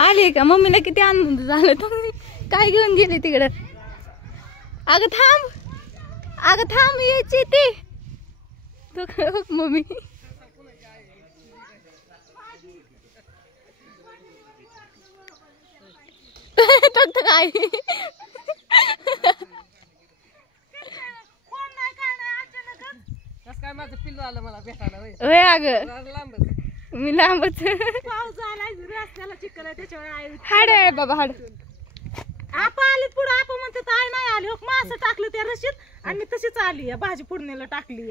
आली का? मम्मीला किती आनंद झाला. तुम्ही काय घेऊन गेली तिकडं? अगं थांब, अगं थांब, यायची ती. मम्मी काय काय माझं पिल्लू आलं मला भेटायला. होय अगं मी लांबच. पाऊस आला रस्त्याला चिखल आहे त्याच्यावर हाड आहे बाबा हाड. आपण आली पुढे आपण म्हणते ताई नाही आली हो मासं टाकलं त्या रशीत आणि मी तशीच आली भाजी फोडणीला टाकली.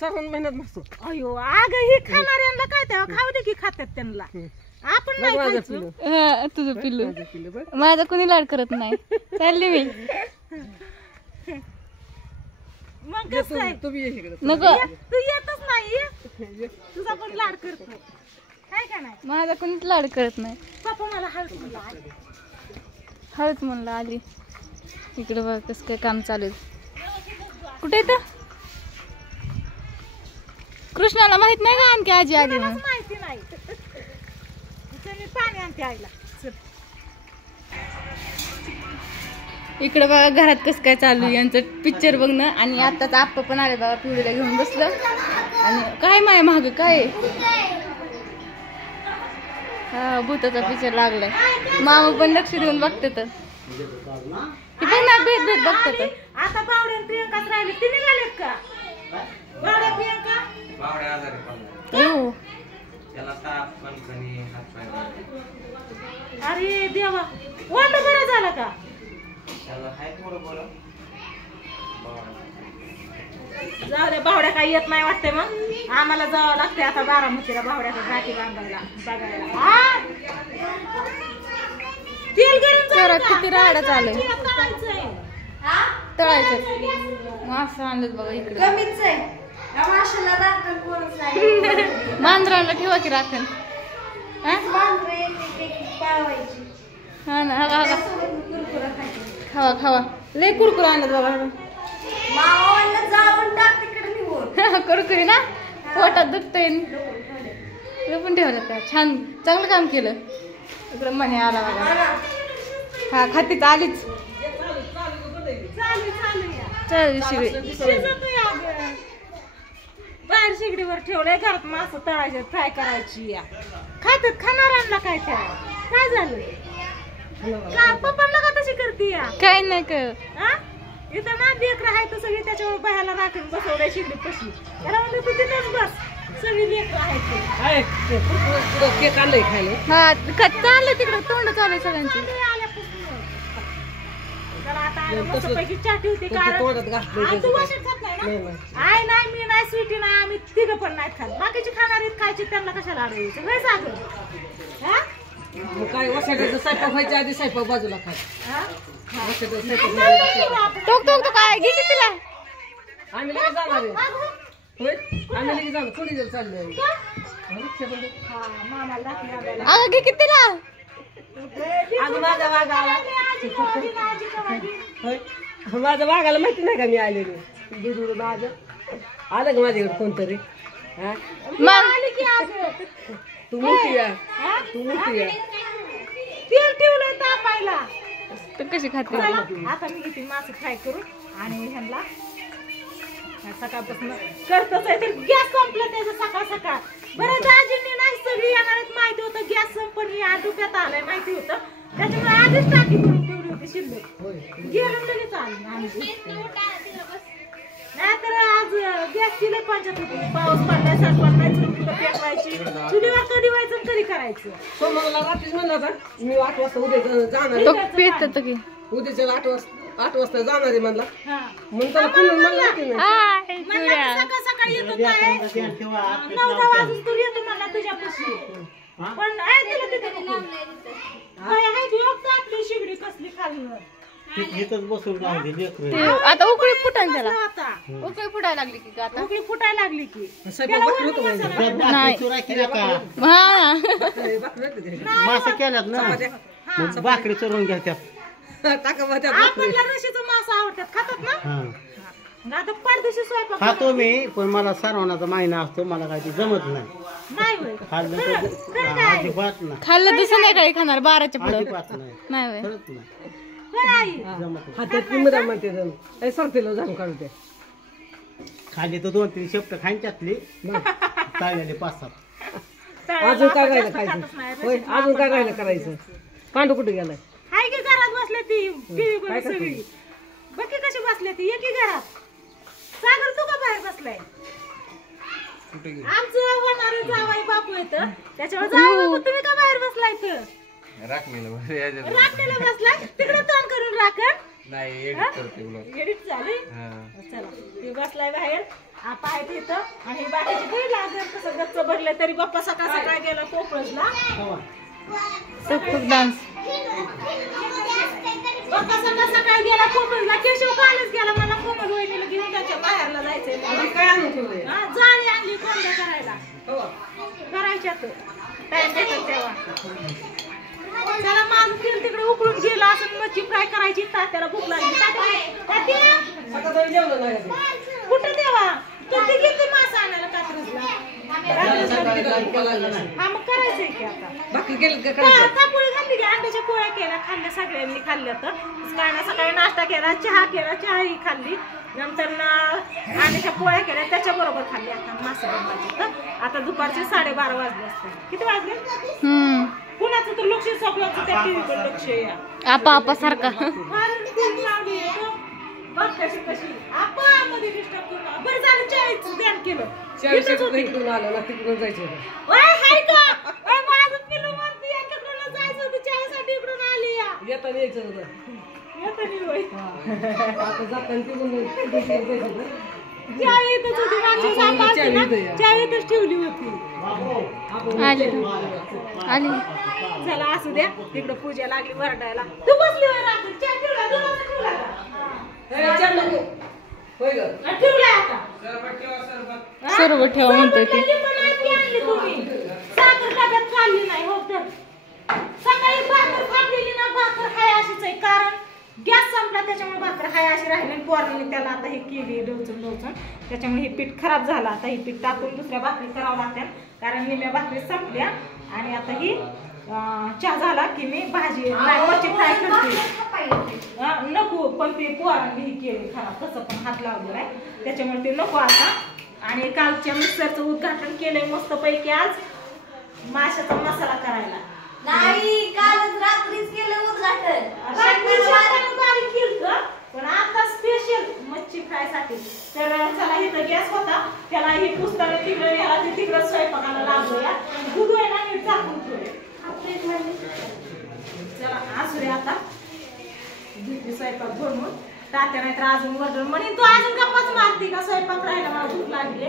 सरून मेहनत नसतो. अयो अगं ही खाणाऱ्यांना काय तेव्हा खाऊ दे की खात्यात त्यांना. आपण नाही खायचं. तुझं पिल्लू माझा कोणी लाड करत नाही. चालली मी. मग कसं आहे नको तू येतच नाही. तुझा पण लाड करतो काय का नाही. माझा कोणीच लाड करत नाही. पप्पा मला हळूच म्हणला हळूच म्हणलं आली. इकडे बघ कसं काय काम चालू आहे. कुठे येतं कृष्णाला माहित नाही का आणखी आजी आली म्हणून. माहिती नाही. मी पाणी आणते आईला. इकडे बघा घरात कसं काय चालू आहे यांचं पिक्चर बघणं. आणि आताच आप्पा पण आले बाबा पिवळीला घेऊन बसलं. आणि काय माय महाग काय हा भूताचा पिक्चर लागलाय. मामा पण लक्ष देऊन बघते तर ती पण ना भेट भेट बघतात. आता बावड्या प्रियंकाच राहिले ती निघालेत का? बावड्या प्रियंका हो. अरे देवा वाटलं बरं झालं का? जाऊ दे बावड्या काही येत नाही वाटते. मग आम्हाला जावं लागते आता बारामतीला बावड्याचा गाठी बांधायला बघायला. तेल गरम किती राडा चालू तळायचं मासं आणलं बघा इकडे. मांजरांना ठेवा की राखण. हा ना हा खावा खावा लय कुरकुर आणत बाबा. कुरकुरी ना पोटात दुखतंय. पण ठेवलं का छान चांगलं काम केलं. इकडं म्हणे आला बघा. हा खातीच आलीच. बाहेर शेगडीवर ठेवलंय घरात मासं तळायचे फ्राय करायची. खातात खाणाऱ्यांना काय काय झालं पप्पांना का तशी करते काय नाही कर. इथं ना लेकरं आहे तर सगळी त्याच्यावर बाहेरला राखून बसवलंय शेगडी पशी. त्याला म्हणलं तू तिथेच बस सगळी लेकरं आहेत. हा चाललंय तिकडं तोंड चालू आहे सगळ्यांची. मस्तपैकी चहा ठेवते आय नाही मी नाही स्वीटी नाही आम्ही तिघं पण नाही खात. बाकीची खाणारी खायची त्यांना कशाला अडवायचं काय सांग. काय वसाड्याचा स्वयंपाक व्हायच्या आधी स्वयंपाक बाजूला खाय. काय घे तिला. आम्ही लगेच जाणार आहे. आम्ही लगेच जाणार थोडी जर चाललोय. अगं घे तिला. माझ्या वाघाला माहिती नाही का मी आलेली. दूध माझं आलं का माझ्याकडे कोणतरी. तू मोठी या तू मोठी या. तेल ठेवलंय तापायला. तू कशी खाते. आता मी घेते मासे फ्राय करून आणि ह्यांना सकाळपासून करतच आहे. तर गॅस संपलं त्याचं सकाळ सकाळ. बरं दाजींनी नाही सगळी येणार माहिती होतं. गॅस संपण या डोक्यात आलंय माहिती होतं. त्याच्यामुळे आधीच टाकी करून ठेवली होती शिल्लक. गेलं लगेच आलं. नाही तर आज गॅस दिले पंचायत होती. पाऊस पडलाय सरपण नाही पेटवायची चुलीवर कधी व्हायचं कधी करायचं. सोमवारला रात्रीच म्हणलं होता मी 8 वाजता उद्या जाणार. उद्याच्या 8 वाजता जाणार आहे म्हणला. म्हणताना पुन्हा म्हणला सकाळ सकाळी येतो 9-10 वाजून तू येतो म्हणला तुझ्यापाशी. पण आहे तिला तिथे आपली शिगडी कसली खाली आता उकळी फुटायला त्याला. उकळी फुटायला लागली की आता उकळी फुटायला लागली की मासे केल्यात ना भाकरी चरून घ्या त्यात. आपल्याला रशीचं मासं आवडतात खातात ना. आता परदेशी स्वयंपाक खातो मी, पण मला सर्वांचा महिना असतो, मला काय ते जमत नाही. नाही होय. खाल्लं तर अजिबात नाही, खाल्लं तर संध्याकाळी खाणार 12च्या पुढं अजिबात नाही, नाही होय. खरंच नाही. होय आई. जमत नाही. हातात किंमत म्हणते जण ए सांगते जाऊन काढू ते खाली तर 2-3 शेपट खायच्यातली चाललेले 5-7. अजून काय राहिलं जास्त खायचं खातच नाही. होय अजून काय राहिलं करायचं पांडू कुठे गेलाय हाय की घरात बसले ती टीव्ही बघत सगळी बघ की कशी बसले ती एकी घरात सागर तू का बाहेर बसलाय आमचं होणारे जावाई बापू येत त्याच्यावर जावाई बापू तुम्ही का बाहेर बसलाय तर राखलेला बसलाय तिकडे तोंड करून राखण एडिट झाली चला ती बसलाय बाहेर आपा आहे तिथं आणि बाकीचे काही लागत कसं गच्च भरले तरी बाप्पा सकाळ सकाळ गेला पोपळला डान्स बाप्पा सकाळ सकाळ गेला पोपळला केशव कालच गेला मला कोमल वहिनीला घेऊन त्याच्या बाहेरला जायचंय काय आणून ठेवलंय जाळी आणली कोंड्या करायला करायच्यात टाइम भेटत तेव्हा त्याला माझं तेल तिकडे उकळून गेलं असं मच्छी फ्राय करायची तात्याला भूक लागली तात्या सकाळी जेवलं नाही का कुठं देवा किती किती मासा आणायला कात्रजला हा मग करायचंय की आता बाकी गेलं का करायचं आता पोळी घातली की अंड्याच्या पोळ्या केल्या खाल्ल्या सगळ्यांनी खाल्ल्या तर काय सकाळी नाश्ता केला चहाही खाल्ली नंतर अंड्याच्या पोळ्या केल्या त्याच्याबरोबर खाल्ली आता मासे बनवायचे तर आता दुपारचे 12:30 वाजले असते किती वाजले कुणाचं तर लक्ष सगळ्याचं त्या टीव्हीकडे लक्ष या आपा सारखा बघ कशी कशी आपण मध्ये डिस्टर्ब करू बरं झालं चाळीचं ध्यान केलं इथंच होती. इकडून आलं ना तिकडून जायचं होतं. ओय, हाय का? ओय, माझं पिल्लू म्हणते यांच्याकडून जायचं होतं चाळीसाठी इकडून आली या येताना यायचं होतं येतं नाही होय. आता जाताना तिकडून जायचं होतं. चाळी इथंच होती मागच्या सापा असते ना चाळी इथंच ठेवली होती आली आली चला असू द्या तिकडं पूजा लागली वरडायला तू बसली होय रात्री चहा ठेवला दुधाचा ठेवला का? होय ग ठेवलाय आता सर्व ठेवा म्हणतोय ते आणली तुम्ही साखर डब्यात खाल्ली नाही हो तर सकाळी भाकर खाल्लेली ना भाकर हाय अशीच आहे कारण गॅस संपला त्याच्यामुळे भाकर हाय अशी राहिली आणि पोरांनी त्याला आता हे केली डोचून त्याच्यामुळे हे पीठ खराब झालं आता हे पीठ टाकून दुसऱ्या भाकरी करावं लागतात कारण निम्या भाकरी संपल्या आणि आता ही चहा झाला की मी भाजी मच्छी फ्राय करते नको पण ते पोरांनी ही केली खराब तसं पण हात लावलेला आहे त्याच्यामुळे ते नको आता आणि कालच्या मिक्सरचं उद्घाटन केलंय मस्त पैकी आज माशाचा मसाला करायला नाही कालच रात्रीच केलं उद्घाटन बारीक केलं पण आता स्पेशल मच्छी फ्राय साठी तर चला इथं गॅस होता त्याला ही पुस्तक तिकडे याला ते तिकडं स्वयंपाकाला लावूया दूध आहे ना नीट टाकून ठेवूया चला असू दे आता स्वयंपाक बनवून तात्या नाही तर अजून वरडून म्हणे तू अजून गप्पाच मारती का स्वयंपाक राहिला मला भूक लागली